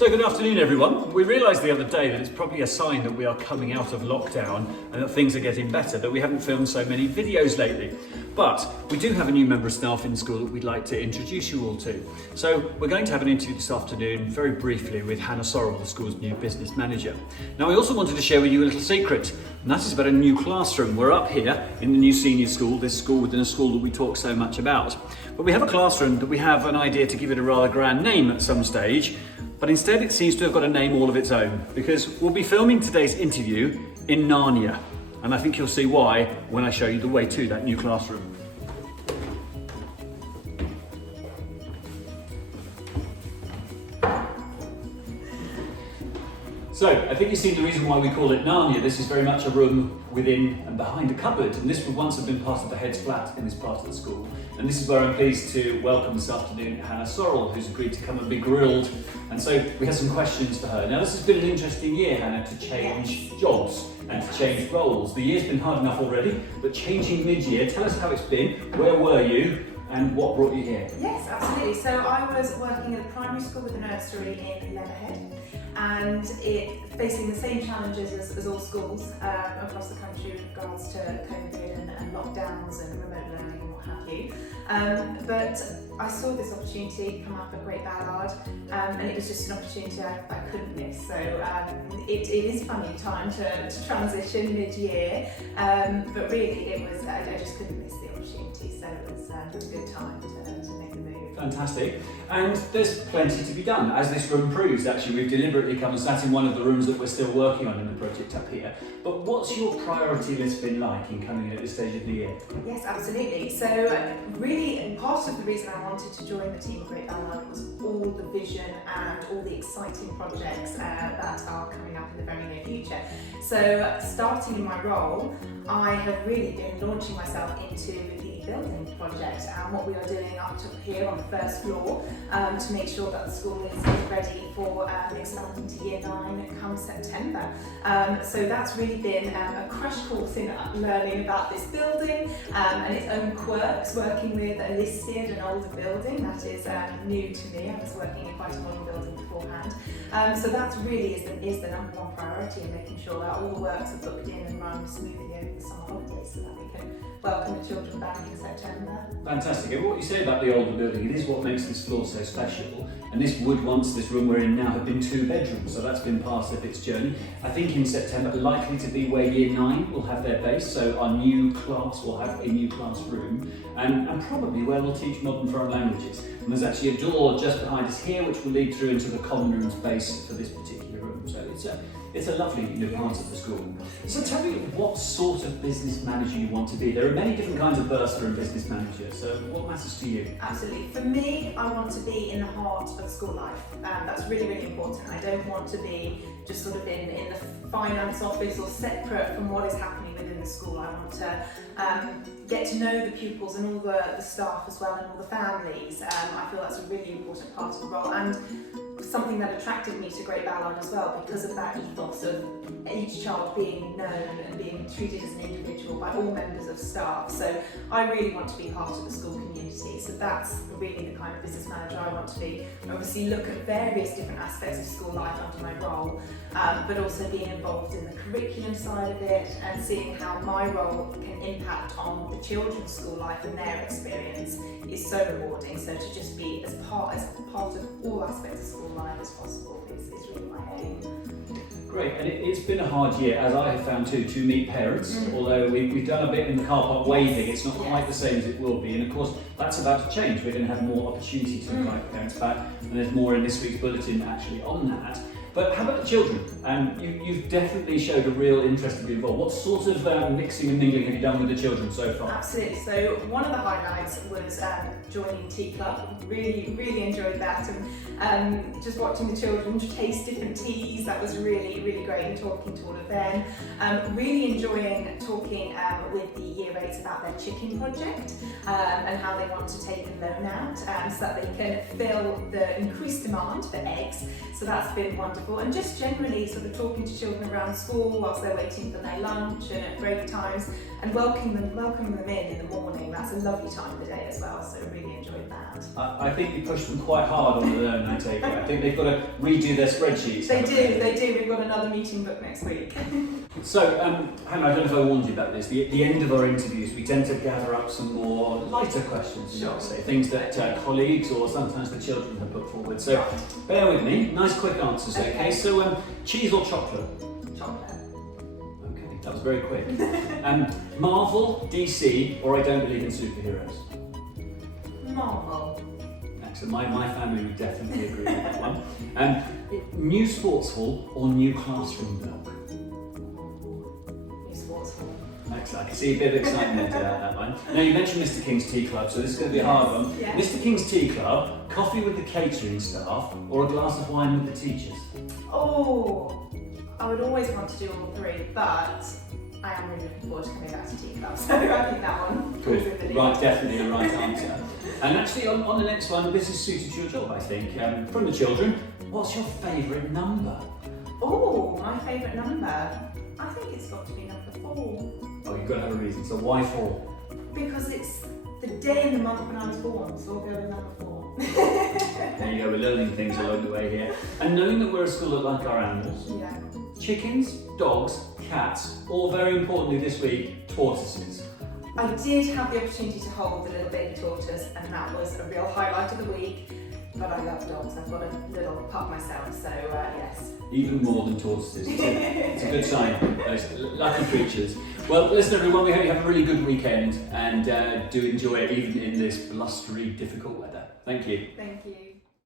So good afternoon everyone. We realised the other day that it's probably a sign that we are coming out of lockdown and that things are getting better, that we haven't filmed so many videos lately. But we do have a new member of staff in school that we'd like to introduce you all to. So we're going to have an interview this afternoon, very briefly, with Hannah Sorrell, the school's new business manager. Now we also wanted to share with you a little secret, and that is about a new classroom. We're up here in the new senior school, this school within a school that we talk so much about. But we have a classroom that we have an idea to give it a rather grand name at some stage, but instead it seems to have got a name all of its own, because we'll be filming today's interview in Narnia, and I think you'll see why when I show you the way to that new classroom. So, I think you've seen the reason why we call it Narnia. This is very much a room within and behind a cupboard, and this would once have been part of the head's flat in this part of the school. And this is where I'm pleased to welcome this afternoon Hannah Sorrell, who's agreed to come and be grilled. And so we have some questions for her. Now this has been an interesting year, Hannah, to change jobs and to change roles. The year's been hard enough already, but changing mid-year, tell us how it's been, where were you, and what brought you here? Yes, absolutely. So I was working at a primary school with a nursery in Leatherhead, and facing the same challenges as all schools across the country with regards to COVID and lockdowns and remote learning and what have you. But I saw this opportunity come up at Great Ballard, and it was just an opportunity I couldn't miss. So it is funny time to transition mid-year, but really I just couldn't miss the opportunity. So it was a good time to make the move. Fantastic. And there's plenty to be done, as this room proves. Actually, we've deliberately come and sat in one of the rooms that we're still working on in the project up here. But what's your priority list been like in coming in at this stage of the year? Yes, absolutely. So really part of the reason I wanted to join the team at Great Ballard was all the vision and all the exciting projects that are coming up in the very near future. So starting in my role, I have really been launching myself into the building project and what we are doing up to here on the first floor to make sure that the school is ready for expanding to year 9 come September. So that's really been a crash course in learning about this building and its own quirks, working with a listed and older building. That is new to me. I was working in quite a modern building beforehand. So that really is the number one priority, in making sure that all the works are booked in and run smoothly over the summer holidays so that we can welcome the children back in September. Fantastic. And what you say about the older building, it is what makes this floor so special. And this would once, this room we're in now, have been 2 bedrooms, so that's been part of its journey. I think in September, likely to be where year 9 will have their base, so our new class will have a new classroom, and probably where we'll teach modern foreign languages. And there's actually a door just behind us here, which will lead through into the common room space for this particular room. So it's a lovely part of the school. So tell me what sort of business manager you want to be. There are many different kinds of berths for a business manager, so what matters to you? Absolutely. For me, I want to be in the heart of school life. That's really, really important. I don't want to be just sort of in the finance office or separate from what is happening within the school. I want to get to know the pupils and all the staff as well, and all the families. I feel that's a really important part of the role, and something that attracted me to Great Ballard as well, because of that ethos of each child being known and being treated as an individual by all members of staff. So I really want to be part of the school community. So that's really the kind of business manager I want to be. Obviously look at various different aspects of school life under my role, but also being involved in the curriculum side of it and seeing how my role can impact on the children's school life and their experience is so rewarding. So to just be as part of all aspects of school life as possible is really my aim. Great, and it's been a hard year, as I have found too, to meet parents. Although we've done a bit in the car park waving, it's not quite the same as it will be, and of course that's about to change. We're going to have more opportunity to invite parents back, and there's more in this week's bulletin actually on that. But how about the children? You've definitely showed a real interest to be involved. What sort of mixing and mingling have you done with the children so far? Absolutely. So one of the highlights was joining Tea Club. Really, really enjoyed that, and just watching the children taste different teas. That was really, really great, and talking to all of them. Really enjoying talking with the year 8s about their chicken project and how they want to take a loan out so that they can fill the increased demand for eggs. So that's been wonderful. wonderful. And just generally sort of talking to children around school whilst they're waiting for their lunch and at break times, and welcoming them in the morning. That's a lovely time of the day as well, so really enjoyed that. I think you pushed them quite hard on the learn, I take it. I think they've got to redo their spreadsheets. They do. We've got another meeting booked next week. So, Hannah, I don't know if I warned you about this. The end of our interviews, we tend to gather up some more lighter questions, you might say, things that colleagues or sometimes the children have put forward. So, bear with me. Nice, quick answers, okay? So, cheese or chocolate? Chocolate. Okay, that was very quick. Marvel, DC, or I don't believe in superheroes? Marvel. Excellent. My family would definitely agree with that one. New sports hall or new classroom block? New sports hall. Excellent. I can see a bit of excitement about that one. Now, you mentioned Mr. King's Tea Club, so this is going to be a hard one. Yeah. Mr. King's Tea Club, coffee with the catering staff, or a glass of wine with the teachers? Oh, I would always want to do all three, but I am really looking forward to coming back to Tea Club, so I think that one falls in the lead. Right, definitely the right answer. And actually, on the next one, this is suited to your job, I think. From the children, what's your favourite number? Oh, my favourite number? I think it's got to be number 4. Oh, you've got to have a reason. So why 4? Because it's the day and the month when I was born, so I'll go with number 4. There you go, we're learning things along the way here. And knowing that we're a school that like our animals, Yeah. chickens, dogs, cats, or very importantly this week, tortoises. I did have the opportunity to hold the little baby tortoise, and that was a real highlight of the week. But I love dogs. I've got a little pup myself, so yes. Even more than tortoises. It's a good sign. Those lucky creatures. Well, listen everyone, we hope you have a really good weekend and do enjoy it even in this blustery, difficult weather. Thank you. Thank you.